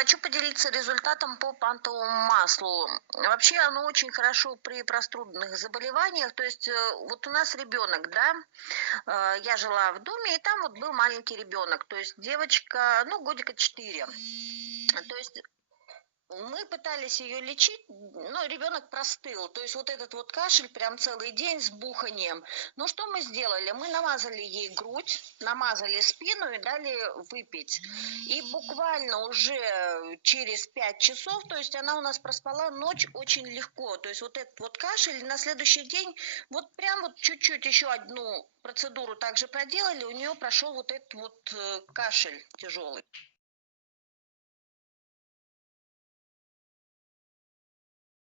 Хочу поделиться результатом по пантовому маслу. Вообще оно очень хорошо при простудных заболеваниях. То есть вот у нас ребенок, да, я жила в доме, и там вот был маленький ребенок. То есть девочка, ну, годика 4. То есть мы пытались ее лечить, но ребенок простыл. То есть вот этот вот кашель прям целый день с буханием. Но что мы сделали? Мы намазали ей грудь, намазали спину и дали выпить. И буквально уже через 5 часов, то есть она у нас проспала ночь очень легко. То есть вот этот вот кашель на следующий день, вот прям вот чуть-чуть еще одну процедуру также проделали, у нее прошел вот этот вот кашель тяжелый.